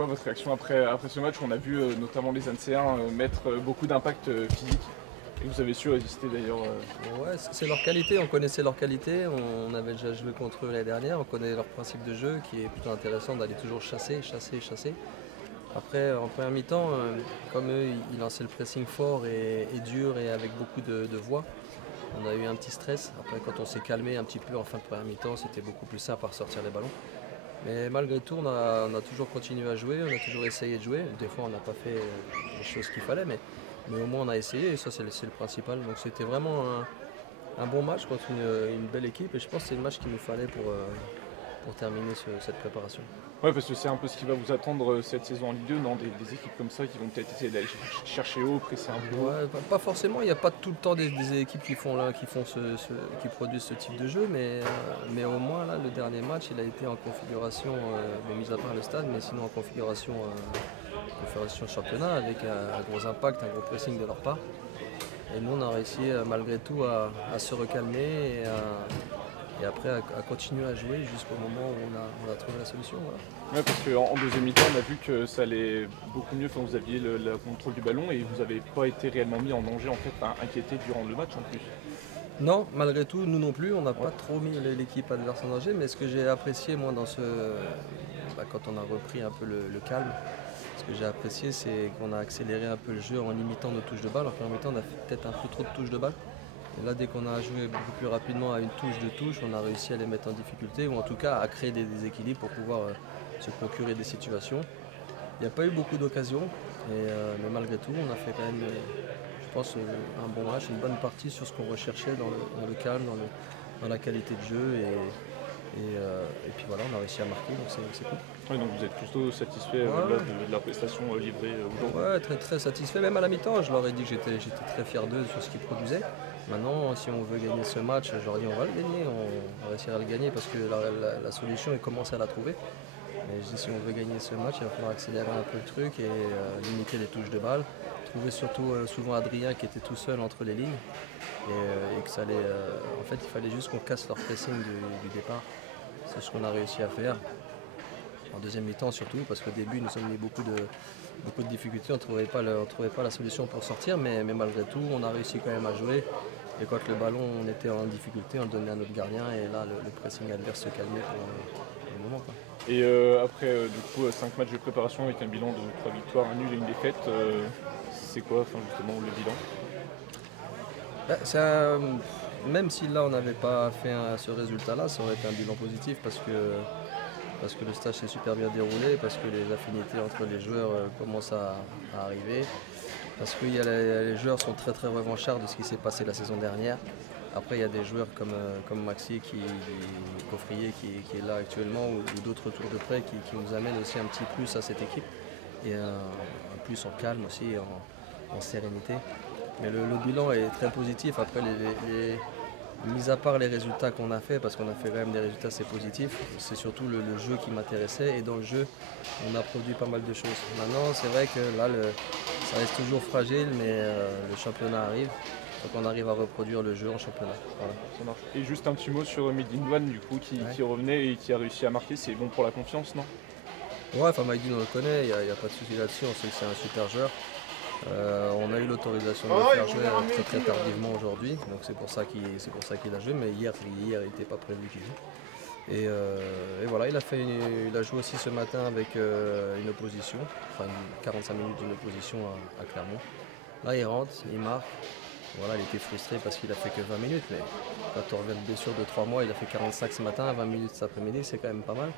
quoi votre réaction après ce match? On a vu notamment les Ancéens mettre beaucoup d'impact physique. Et vous avez su résister d'ailleurs. Ouais, c'est leur qualité, on connaissait leur qualité, on avait déjà joué contre eux l'année dernière, on connaît leur principe de jeu qui est plutôt intéressant d'aller toujours chasser, chasser, chasser. Après, en première mi-temps, comme eux, ils lançaient le pressing fort et dur et avec beaucoup de voix. On a eu un petit stress. Après, quand on s'est calmé un petit peu en fin de première mi-temps, c'était beaucoup plus simple à ressortir les ballons. Mais malgré tout, on a toujours continué à jouer, on a toujours essayé de jouer. Des fois, on n'a pas fait les choses qu'il fallait, mais au moins on a essayé et ça, c'est le principal. Donc c'était vraiment un bon match contre une belle équipe et je pense que c'est le match qu'il nous fallait pour terminer cette préparation. Ouais, parce que c'est un peu ce qui va vous attendre cette saison en Ligue 2, non? Des équipes comme ça qui vont peut-être essayer d'aller chercher haut, presser un peu haut. Ouais, pas forcément, il n'y a pas tout le temps des équipes qui produisent ce type de jeu, mais au moins là, le dernier match, il a été en configuration, mis à part le stade, mais sinon en configuration championnat avec un gros impact, un gros pressing de leur part. Et nous, on a réussi malgré tout à se recalmer et après à continuer à jouer jusqu'au moment où on a trouvé la solution. Voilà. Ouais, parce qu'en deuxième mi-temps, on a vu que ça allait beaucoup mieux. Enfin, vous aviez le contrôle du ballon et vous n'avez pas été réellement mis en danger, en fait, inquiété durant le match en plus. Non, malgré tout, nous non plus, on n'a pas trop mis l'équipe adverse en danger. Mais ce que j'ai apprécié, moi, quand on a repris un peu le calme, ce que j'ai apprécié, c'est qu'on a accéléré un peu le jeu en limitant nos touches de balle. En première mi-temps, on a fait peut-être un peu trop de touches de balle. Et là, dès qu'on a joué beaucoup plus rapidement à une touche, deux touches, on a réussi à les mettre en difficulté ou en tout cas à créer des déséquilibres pour pouvoir se procurer des situations. Il n'y a pas eu beaucoup d'occasions, mais malgré tout, on a fait quand même, je pense, un bon match, une bonne partie sur ce qu'on recherchait dans le calme, dans la qualité de jeu. Et puis voilà, on a réussi à marquer, donc c'est cool. Ouais, donc vous êtes plutôt satisfait de la prestation livrée aujourd'hui? Ouais, très, très satisfait. Même à la mi-temps, je leur ai dit que j'étais très fier d'eux sur ce qu'ils produisaient. Maintenant, si on veut gagner ce match, je leur ai dit on va le gagner, on va réussir à le gagner parce que la solution, ils commencent à la trouver. Et je dis si on veut gagner ce match, il va falloir accélérer un peu le truc et limiter les touches de balle. Trouver surtout souvent Adrien qui était tout seul entre les lignes et que ça allait. En fait, il fallait juste qu'on casse leur pressing du départ. C'est ce qu'on a réussi à faire. En deuxième mi-temps surtout, parce qu'au début, nous sommes mis beaucoup de difficultés, on ne trouvait pas la solution pour sortir, mais malgré tout, on a réussi quand même à jouer. Et quand le ballon, on était en difficulté, on le donnait à notre gardien, et là, le pressing adverse se calmait pour le moment. Quoi. Et après, du coup, 5 matchs de préparation avec un bilan de 3 victoires, un nul et une défaite, c'est quoi justement le bilan? Même si là, on n'avait pas fait ce résultat-là, ça aurait été un bilan positif parce que le stage s'est super bien déroulé, parce que les affinités entre les joueurs commencent à arriver, parce que les joueurs sont très très revanchards de ce qui s'est passé la saison dernière. Après, il y a des joueurs comme Maxi Coffrier qui est là actuellement, ou d'autres retours de près qui nous amènent aussi un petit plus à cette équipe, et un plus en calme aussi, en sérénité. Mais le bilan est très positif. Après, mis à part les résultats qu'on a fait, parce qu'on a fait quand même des résultats assez positifs, c'est surtout le jeu qui m'intéressait et dans le jeu, on a produit pas mal de choses. Maintenant, c'est vrai que là, ça reste toujours fragile, mais le championnat arrive, donc on arrive à reproduire le jeu en championnat. Voilà. Ça marche. Et juste un petit mot sur Medine du coup, qui revenait et qui a réussi à marquer, c'est bon pour la confiance, non? Ouais, enfin Maïdine, on le connaît, il n'y a pas de souci là-dessus, on sait que c'est un super joueur. On a eu l'autorisation de le faire jouer très très tardivement aujourd'hui, donc c'est pour ça qu'il a joué, mais hier il n'était pas prévu qu'il joue. Et voilà, il a joué aussi ce matin avec une opposition, enfin 45 minutes d'une opposition à Clermont. Là il rentre, il marque. Voilà, il était frustré parce qu'il a fait que 20 minutes, mais quand on revient de blessure de 3 mois, il a fait 45 ce matin, 20 minutes cet après-midi, c'est quand même pas mal.